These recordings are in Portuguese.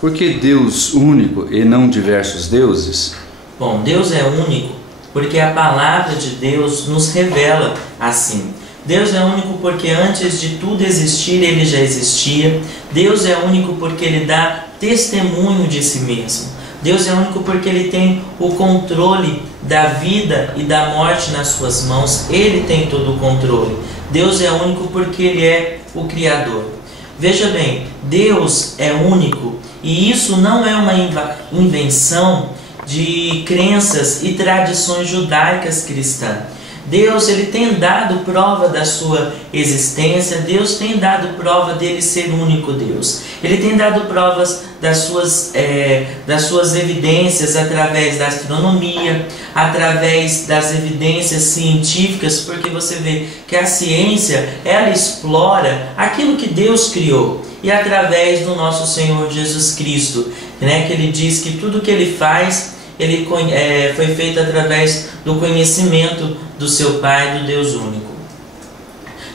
por que Deus único e não diversos deuses? Bom, Deus é único porque a palavra de Deus nos revela assim. Deus é único porque antes de tudo existir, Ele já existia. Deus é único porque Ele dá testemunho de si mesmo. Deus é único porque Ele tem o controle da vida e da morte nas suas mãos. Ele tem todo o controle. Deus é único porque Ele é o Criador. Veja bem, Deus é único e isso não é uma invenção de crenças e tradições judaicas cristãs. Deus, Ele tem dado prova da sua existência. Deus tem dado prova dele ser o único Deus. Ele tem dado provas das suas evidências através da astronomia, através das evidências científicas, porque você vê que a ciência, ela explora aquilo que Deus criou. E através do nosso Senhor Jesus Cristo, né, que Ele diz que tudo que Ele faz, Ele foi feito através do conhecimento do seu Pai, do Deus único.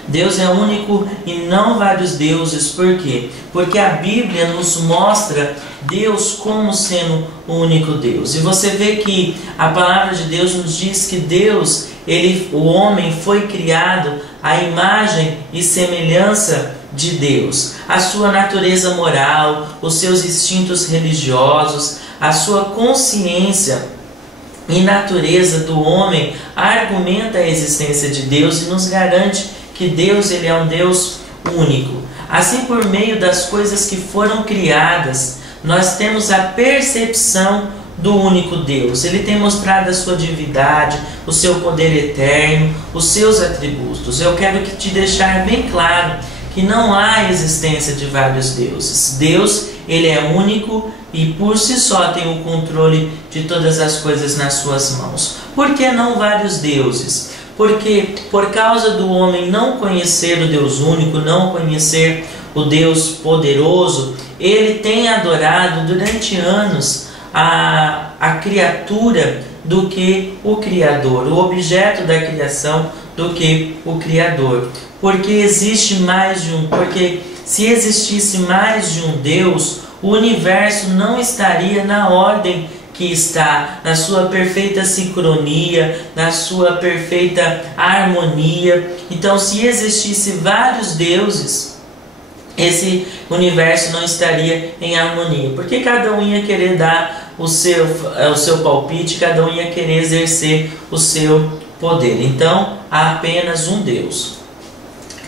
Deus é único e não vários deuses. Por quê? Porque a Bíblia nos mostra Deus como sendo o único Deus. E você vê que a palavra de Deus nos diz que Deus, o homem foi criado à imagem e semelhança de Deus. A sua natureza moral, os seus instintos religiosos, a sua consciência e natureza do homem argumenta a existência de Deus e nos garante que Deus, Ele é um Deus único. Assim, por meio das coisas que foram criadas, nós temos a percepção do único Deus. Ele tem mostrado a sua divindade, o seu poder eterno, os seus atributos. Eu quero te deixar bem claro que não há existência de vários deuses. Deus, Ele é único e por si só tem o controle de todas as coisas nas suas mãos. Por que não vários deuses? Porque por causa do homem não conhecer o Deus único, não conhecer o Deus poderoso, ele tem adorado durante anos a criatura do que o Criador, o objeto da criação do que o Criador. Porque existe mais de um, porque se existisse mais de um Deus, o universo não estaria na ordem que está, na sua perfeita sincronia, na sua perfeita harmonia. Então, se existisse vários deuses, esse universo não estaria em harmonia, porque cada um ia querer dar o seu palpite, cada um ia querer exercer o seu poder. Então, há apenas um Deus.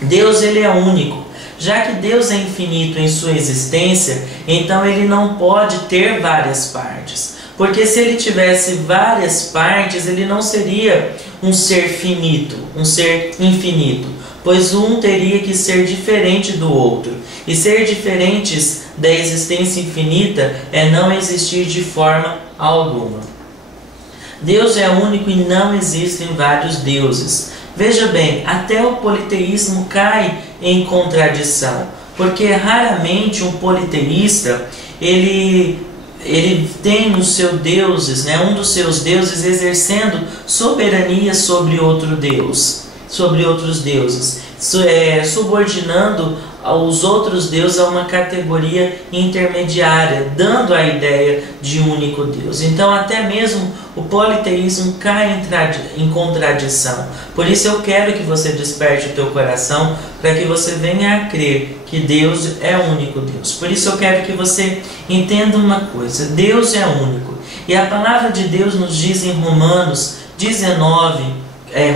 Deus, Ele é único. Já que Deus é infinito em sua existência, então Ele não pode ter várias partes. Porque se Ele tivesse várias partes, Ele não seria um ser finito, um ser infinito. Pois um teria que ser diferente do outro. E ser diferentes da existência infinita é não existir de forma alguma. Deus é único e não existem vários deuses. Veja bem, até o politeísmo cai em contradição, porque raramente um politeísta ele tem os seus deuses, né, um dos seus deuses exercendo soberania sobre outro deus, sobre outros deuses, subordinando os outros deuses a uma categoria intermediária, dando a ideia de único Deus. Então até mesmo o politeísmo cai em contradição. Por isso eu quero que você desperte o teu coração para que você venha a crer que Deus é o único Deus. Por isso eu quero que você entenda uma coisa: Deus é único. E a palavra de Deus nos diz em Romanos 19,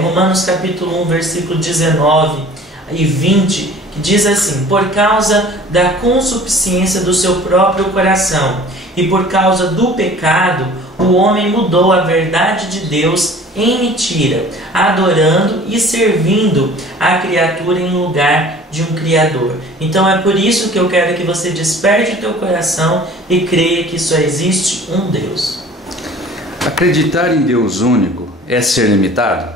Romanos capítulo 1, versículo 19 e 20, que diz assim: por causa da consuficiência do seu próprio coração e por causa do pecado, o homem mudou a verdade de Deus em mentira, adorando e servindo a criatura em lugar de um Criador. Então é por isso que eu quero que você desperte o teu coração e creia que só existe um Deus. Acreditar em Deus único é ser limitado?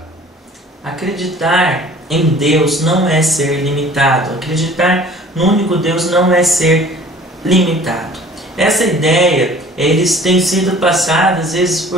Acreditar em Deus não é ser limitado. Acreditar no único Deus não é ser limitado. Essa ideia, eles têm sido passadas às vezes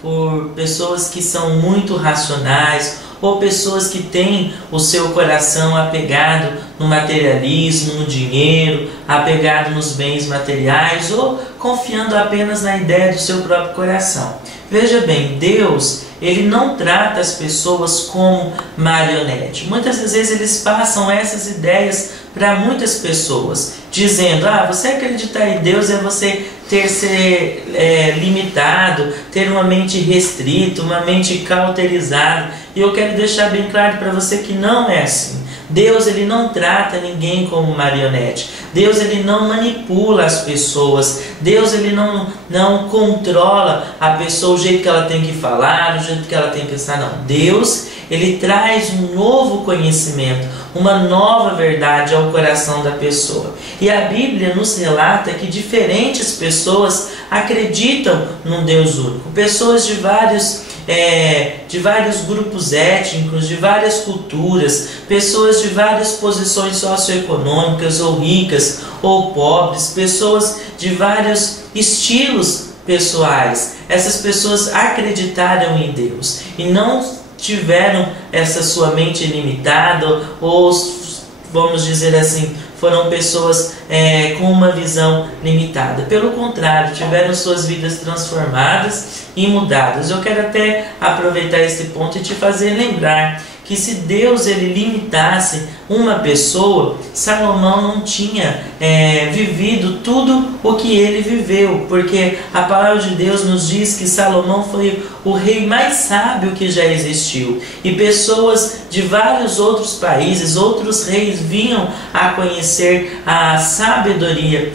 por pessoas que são muito racionais ou pessoas que têm o seu coração apegado no materialismo, no dinheiro, apegado nos bens materiais, ou confiando apenas na ideia do seu próprio coração. Veja bem, Deus, Ele não trata as pessoas como marionete. Muitas vezes eles passam essas ideias para muitas pessoas, dizendo: você acreditar em Deus é você ser limitado, ter uma mente restrita, uma mente cauterizada. E eu quero deixar bem claro para você que não é assim. Deus, Ele não trata ninguém como marionete. Deus, Ele não manipula as pessoas. Deus, Ele não controla a pessoa, o jeito que ela tem que falar, o jeito que ela tem que pensar. Não. Deus, Ele traz um novo conhecimento, uma nova verdade ao coração da pessoa. E a Bíblia nos relata que diferentes pessoas acreditam num Deus único. Pessoas de vários grupos étnicos, de várias culturas, pessoas de várias posições socioeconômicas, ou ricas ou pobres, pessoas de vários estilos pessoais. Essas pessoas acreditaram em Deus e não tiveram essa sua mente limitada, ou, vamos dizer assim, foram pessoas com uma visão limitada. Pelo contrário, tiveram suas vidas transformadas e mudadas. Eu quero até aproveitar esse ponto e te fazer lembrar que se Deus ele limitasse uma pessoa, Salomão não tinha vivido tudo o que ele viveu, porque a palavra de Deus nos diz que Salomão foi o rei mais sábio que já existiu, e pessoas de vários outros países, outros reis, vinham a conhecer a sabedoria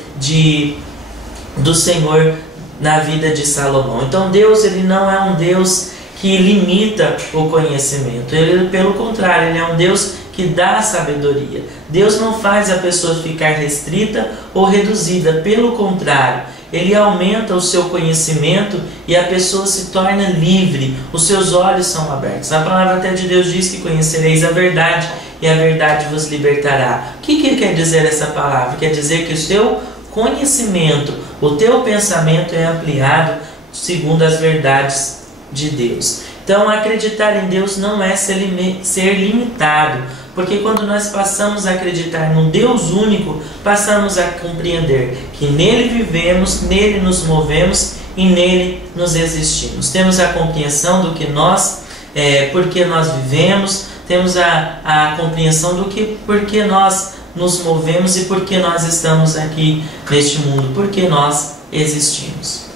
do Senhor na vida de Salomão. Então Deus ele não é um Deus que limita o conhecimento. Ele, pelo contrário, Ele é um Deus que dá sabedoria. Deus não faz a pessoa ficar restrita ou reduzida. Pelo contrário, Ele aumenta o seu conhecimento e a pessoa se torna livre. Os seus olhos são abertos. A palavra até de Deus diz que conhecereis a verdade e a verdade vos libertará. O que quer dizer essa palavra? Quer dizer que o seu conhecimento, o teu pensamento é ampliado segundo as verdades de Deus. Então, acreditar em Deus não é ser limitado, porque quando nós passamos a acreditar num Deus único, passamos a compreender que nele vivemos, nele nos movemos e nele nos existimos. Temos a compreensão do que porque nós vivemos, temos a compreensão do que porque nós nos movemos e porque nós estamos aqui neste mundo, porque nós existimos.